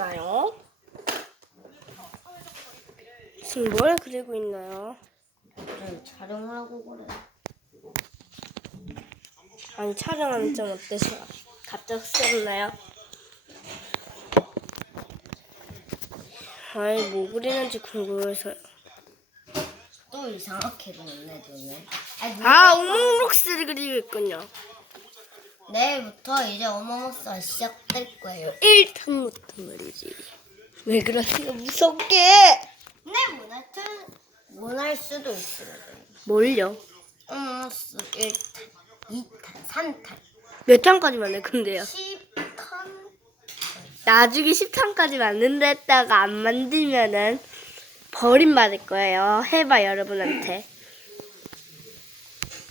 있나요? 지금 뭘 그리고 있나요? 응, 촬영하고 그래. 아니 촬영하는 점 어때서 갑작스럽나요? 아니 뭐 그리는지 궁금해서요. 또 이상하게 그렸네, 너는. 아니, 아 오목록스를 그리고 있군요. 내일부터 이제 어머머스가 시작될 거예요. 1탄부터 말이지. 왜 그러세요? 무섭게. 네, 문할 트 문할 수도 있어요. 뭘요? 어머머스 1탄, 2탄, 3탄, 몇 탄까지 할 건데요? 10탄. 나중에 10탄까지 만든다 했다가 안 만들면은 버림받을 거예요. 해봐 여러분한테.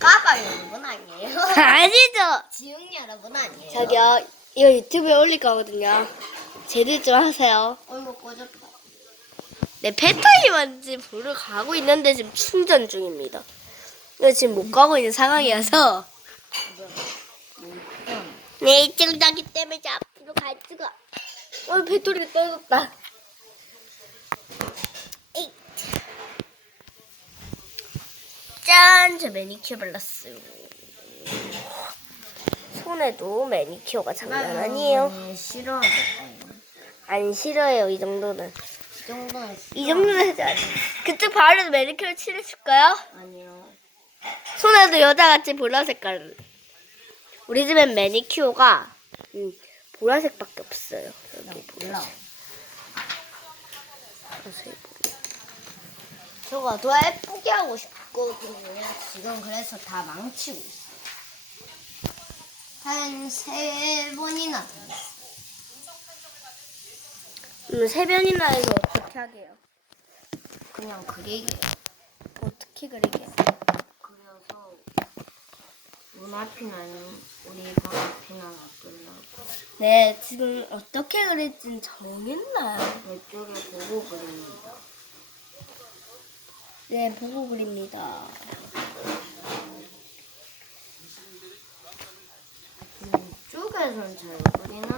까봐 여러분 아니에요? 아니죠. 지웅 여러분 아니에요? 저기요 이거 유튜브에 올릴 거거든요. 제대로 좀 하세요. 얼굴 꺼졌다. 네 패턴이 뭔지 보러 가고 있는데 지금 충전 중입니다. 근데 지금 못 가고 있는 상황이어서 네 충전기 때문에 저 앞으로 갈 수가. 어 배터리가 떨어졌다. 에이. 짠! 저 매니큐어 발랐어요. 손에도 매니큐어가 장난 아니에요. 네, 싫어하겠다. 안 싫어요, 이 정도는. 이 정도는 이 정도는 해줘야 돼. 그쪽 발에도 매니큐어 칠해줄까요? 아니요. 손에도 여자같이 보라 색깔. 우리 집엔 매니큐어가 음, 보라색밖에 없어요. 나 여기 몰라. 보라색. 저거 더 예쁘게 하고 싶 거든요. 지금 그래서 다 망치고 있어요. 한세 번이나 됐어요. 음, 세 변이나 해서 어떻게 하게요? 그냥 그리기. 어떻게 그리게? 그려서 문 앞이나 우리 방 앞이나 놔두려고. 네, 지금 어떻게 그릴지는 정했나요? 왼쪽에 보고 그립니다. 네, 보고 그립니다. 이쪽에선 잘 그리는데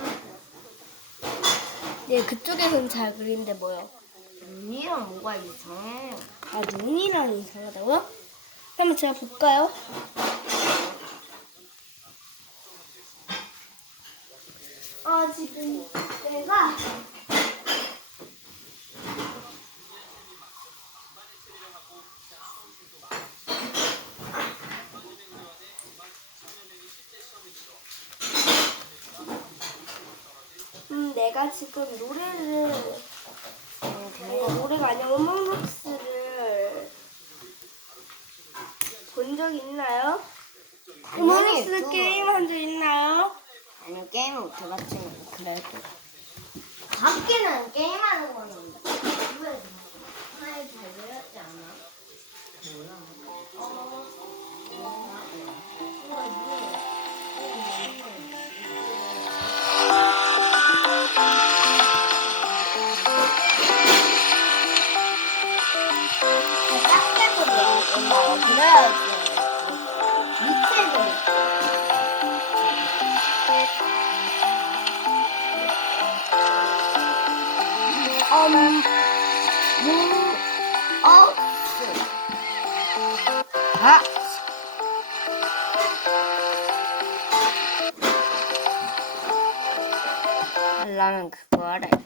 네, 그쪽에서는 잘 그리는데 뭐요? 눈이랑 뭐가 이상해요. 아, 눈이랑 이상하다고요? 한번 제가 볼까요? 아, 지금 내가 내가 지금 노래를 아니, 노래가 아니라 오목록스를 본 적 있나요? 오목록스 유튜버. 게임 한 적 있나요? 아니 게임을 못 해봤지만 그래도 밖에는 게임하는 거는 나는 그거 알아. 좀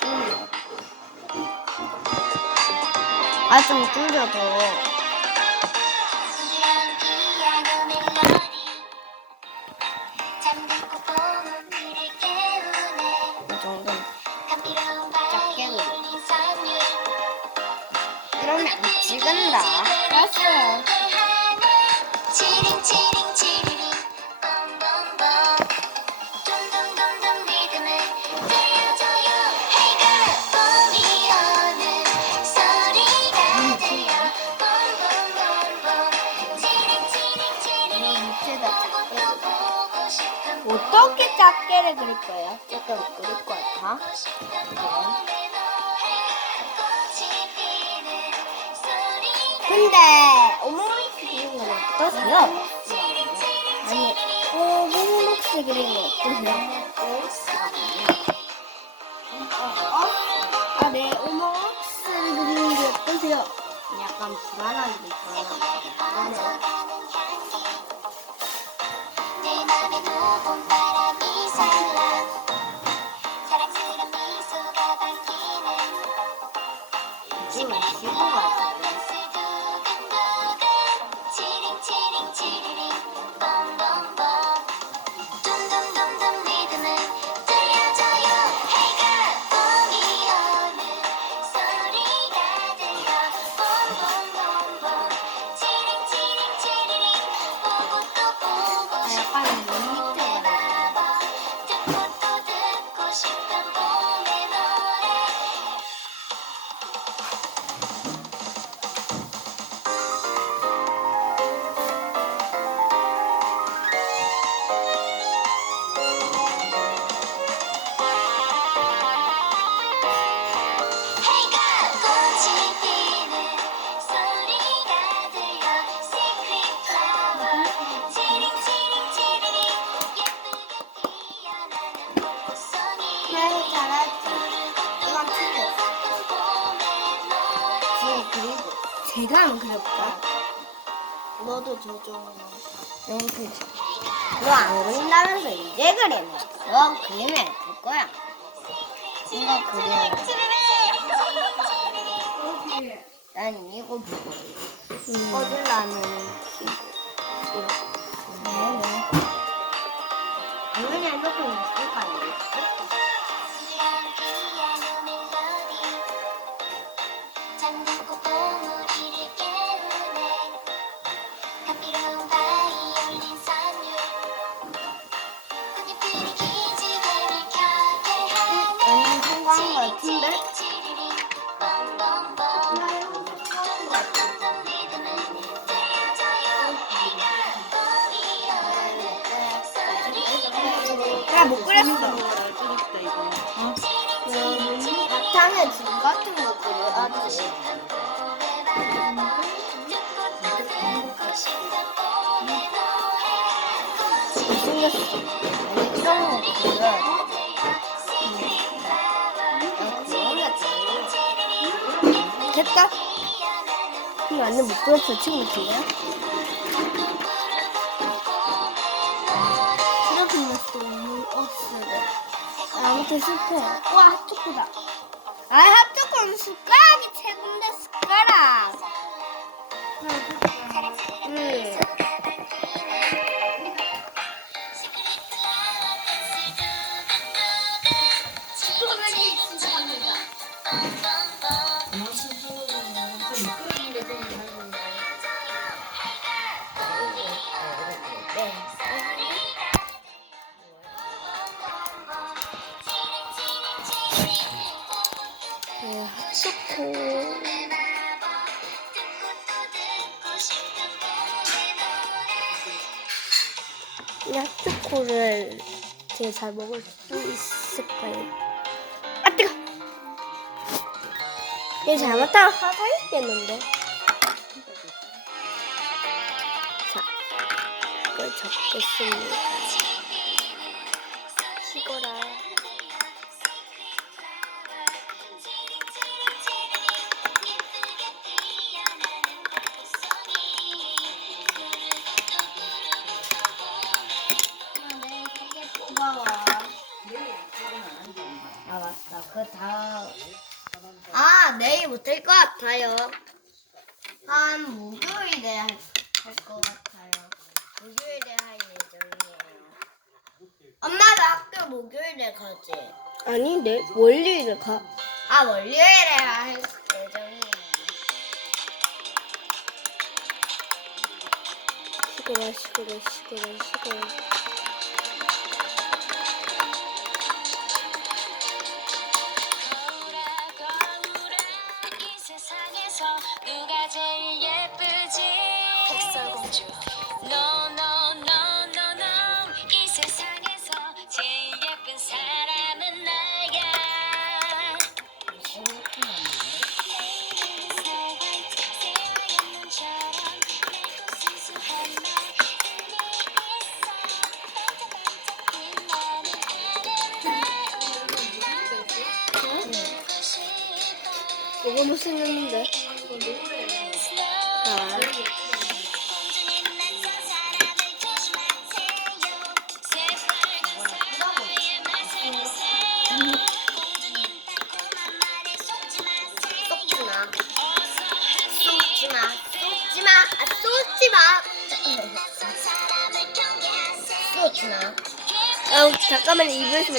줄여. 아, 좀 줄여도. 이 정도. 작게. 그러면 안 찍은다. 어떻게 작게를 그릴 거예요? 조금 그릴 것 같아. 소리가 근데 오목록스 그린 건 어떠세요? 아니, 건 어떠세요? 아, 네, 그리는 게 어떠세요? 약간 불안한데, 불안한데. 내 맘에 녹은 제가 한번 그려볼까? 너도 조종. 너무 그지. 너안 그린다면서 이제 그리네. 너 그리면 예쁠 거야. 이거 그려. 난 이거 보고. 꺼질라는 키고. 네네. 당연히 핸드폰 있을 못 그렸어. 같은 거 그려야지. 생겼어. 아니, 이런 거 그려야지. 됐다. 이거 완전 못 그렸어. 같 아무튼 실패. 와, 핫초코다. 아, 핫초코는 숟가 이 핫초코를 제가 잘 먹을 수 있을까요? 아, 뜨거! 이거 잘못하면 화가 있겠는데? 자, 이걸 적겠습니다. 식어라. 같아요. 한 목요일에 할 것 같아요. 목요일에 할 예정이에요. 엄마도 학교 목요일에 가지. 아니, 내 월요일에 가. 아 월요일에 할 예정이에요. 시끄러, 시끄러, 시끄러, 시끄러. 누가 제일 예쁘지? 백설공주. No no no no no 이 세상에서 제일 예쁜 사람은 나야. 요거 못생겼는데. 낯선 사